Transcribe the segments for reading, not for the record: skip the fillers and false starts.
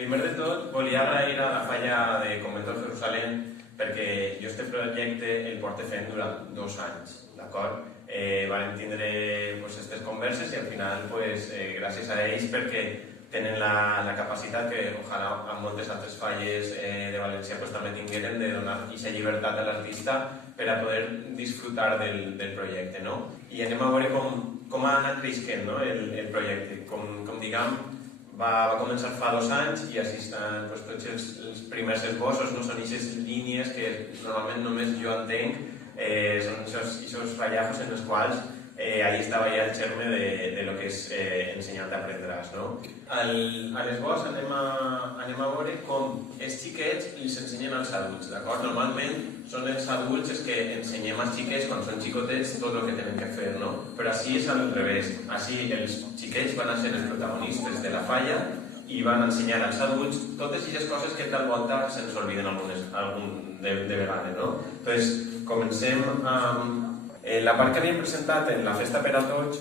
Primer de tot, volia agrair a la Falla de Convento de Jerusalem perquè jo este projecte el porto fent durant 2 anys, d'acord? Vam tindre aquestes converses i al final, gràcies a ells, perquè tenen la capacitat que, ojalà, amb moltes altres falles de València també tingueren de donar aquesta llibertat a l'artista per a poder disfrutar del projecte, no? I anem a veure com ha anat creixent el projecte. Com diguem, va començar fa 2 anys i així estan tots els primers esbossos, són aquestes línies que normalment només jo entenc, són aquests ratllajos en els quals ahí estava ja el germe de lo que és ensenyant aprendràs. A l'esbós anem a veure com els xiquets els ensenyen als adults, d'acord? Normalment són els adults els que ensenyem als xiquets quan són xicotets tot el que tenen que fer, no? Però així és al revés. Així els xiquets van a ser els protagonistes de la falla i van ensenyar als adults totes aquestes coses que tal volta se'ns obliden de vegades, no? Doncs comencem amb... La part que havíem presentat en la festa per a tots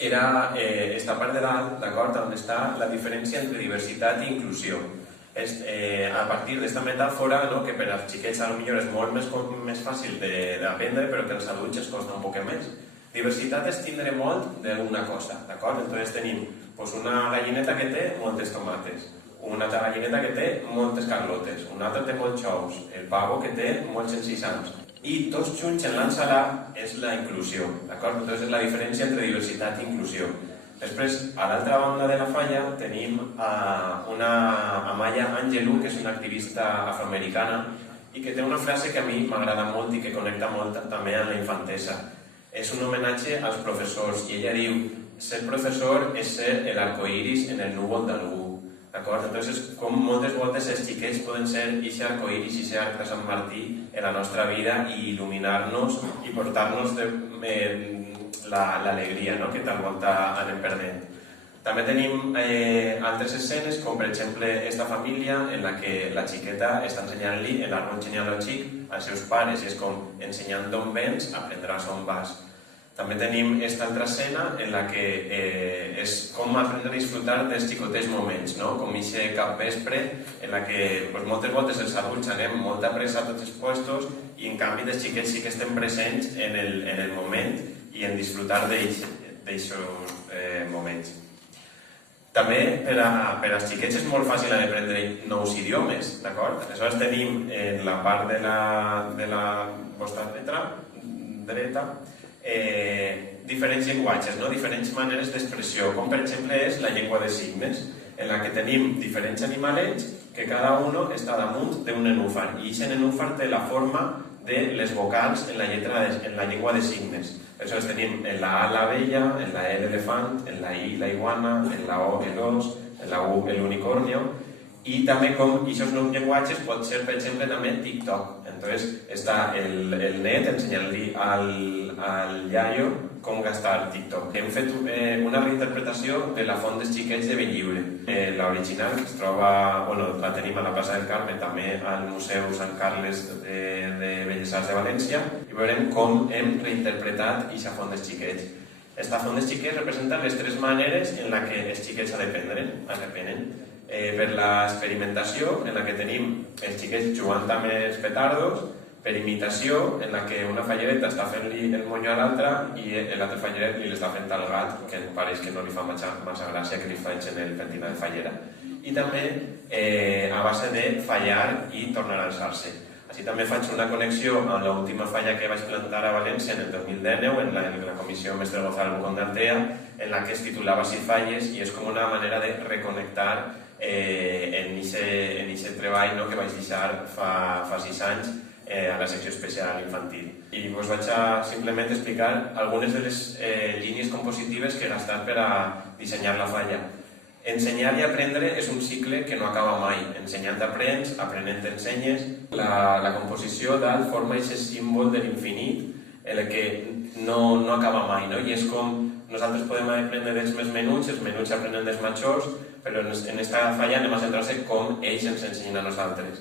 era esta part de dalt, d'acord, on està la diferència entre diversitat i inclusió. A partir d'esta metàfora, que per als xiquets potser és molt més fàcil d'aprendre, però que als adults es costa un poc més. Diversitat és tindre molt d'una cosa, d'acord? Entonces tenim una gallineta que té moltes tomates, una altra gallineta que té moltes carlotes, una altra té molts ous, el pavo que té molts encisams. I tots junts en l'ensalà és la inclusió, d'acord? Entonces és la diferència entre diversitat i inclusió. Després, a l'altra banda de la falla, tenim una Amaya Angelou, que és una activista afroamericana i que té una frase que a mi m'agrada molt i que connecta molt també amb la infantesa. És un homenatge als professors i ella diu: ser professor és ser l'arcoiris en el núvol d'algú. D'acord? Entonces, com moltes voltes els xiquets poden ser aquest arcoiris i aquest arc de Sant Martí en la nostra vida i il·luminar-nos i portar-nos l'alegria que tal volta anem perdent. També tenim altres escenes, com per exemple esta família en la que la xiqueta està ensenyant-li l'àrbol genealògic als seus pares i és com ensenyant d'on vens aprendràs on vas. També tenim aquesta altra escena en la que és com aprendre a disfrutar dels xicotets moments, com aquest capvespre en la que moltes voltes els adults anem molt de pressa a tots els puestos i en canvi els xiquets sí que estem presents en el moment i en disfrutar d'aquests moments. També per als xiquets és molt fàcil aprendre nous idiomes, d'acord? Aleshores tenim en la part de la vostra dreta diferents llenguatges, diferents maneres d'expressió, com per exemple és la llengua de signes, en la que tenim diferents animalets que cada un està damunt d'un nenúfar i aquest nenúfar té la forma de les vocals en la llengua de signes. Aleshores tenim en la A l'abella, en la E l'elefant, en la I la iguana, en la O l'os, en la U l'unicornio. I també com aquests nous llenguatges pot ser, per exemple, també TikTok. Entonces està el net ensenyant-li al iaio com gastar TikTok. Hem fet una reinterpretació de la Font dels Xiquets de Benlliure. L'original que es troba, la tenim a la plaça del Carme, també al Museu Sant Carles de Belles Arts de València, i veurem com hem reinterpretat aquesta Font dels Xiquets. Esta Font dels Xiquets representa les 3 maneres en les que els xiquets aprenen. Per l'experimentació, en la que tenim els xiquets jugant amb els petardos, per imitació, en la que una fallereta està fent-li el monyo a l'altra i l'altre falleret li l'està fent al gat, que pareix que no li fa massa gràcia que li faig en el pentinat de fallera. I també a base de fallar i tornar a alçar-se. Així també faig una connexió amb l'última falla que vaig plantar a València en el 2019, en la comissió Mestre Gonzalo Condantea, en la que es titulava 6 falles i és com una manera de reconnectar en aquest treball que vaig deixar fa 6 anys a la secció especial infantil. I us vaig a simplement explicar algunes de les línies compositives que he gastat per a dissenyar la falla. Ensenyar i aprendre és un cicle que no acaba mai. Ensenyant aprens, aprenent ensenyes. La composició dalt forma aquest símbol de l'infinit en el que no acaba mai, i és com nosaltres podem aprendre dels més menuts, els menuts aprenen dels majors, però en aquesta falla anem a centrar-se com ells ens ensenyen a nosaltres.